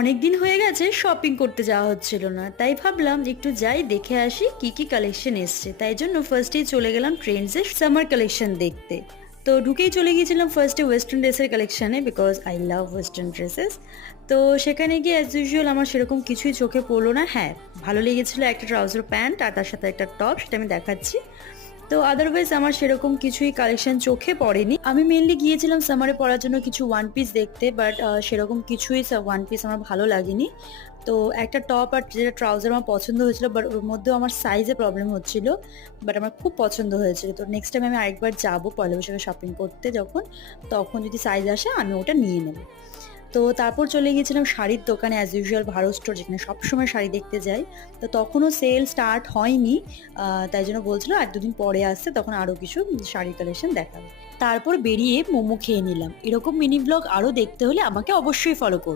অনেক দিন হয়ে গেছে শপিং করতে যাওয়া হচ্ছিল না, তাই ভাবলাম একটু যাই দেখে আসি কি কি কালেকশন এসছে। তাই জন্য ফার্স্টেই চলে গেলাম ট্রেন্ডসের সামার কালেকশন দেখতে। তো ঢুকেই চলে গিয়েছিলাম ফার্স্টে ওয়েস্টার্ন ড্রেসের কালেকশানে, because I love western dresses. তো সেখানে গিয়ে অ্যাজ ইউজুয়াল আমার সেরকম কিছুই চোখে পড়লো না। হ্যাঁ, ভালো লেগেছিলো একটা ট্রাউজার প্যান্ট আর তার সাথে একটা টপ, সেটা আমি দেখাচ্ছি। তো আদারওয়াইজ আমার সেরকম কিছুই কালেকশন চোখে পড়েনি। আমি মেনলি গিয়েছিলাম সামারে পরার জন্য কিছু ওয়ান পিস দেখতে, বাট সেরকম কিছুই ওয়ান পিস আমার ভালো লাগেনি। তো একটা টপ আর যেটা ট্রাউজার আমার পছন্দ হয়েছিল, বাট ওর মধ্যেও আমার সাইজে প্রবলেম হচ্ছিল, বাট আমার খুব পছন্দ হয়েছিল। তো নেক্সট টাইম আমি আরেকবার যাবো পয়লা বৈশাখে শপিং করতে যখন, তখন যদি সাইজ আসে আমি ওটা নিয়ে নেব। তো তারপর চলে গিয়েছিলাম শাড়ির দোকানে, অ্যাজ ইউজুয়াল ভারত স্টোর, যেখানে সবসময় শাড়ি দেখতে যাই। তো তখনও সেল স্টার্ট হয়নি, তাই জন্য বলছিল আর দুদিন পরে আসছে, তখন আরও কিছু শাড়ির কালেকশন দেখাবে। তারপর বেরিয়ে মোমো খেয়ে নিলাম। এরকম মিনি ব্লগ আরও দেখতে হলে আমাকে অবশ্যই ফলো করুন।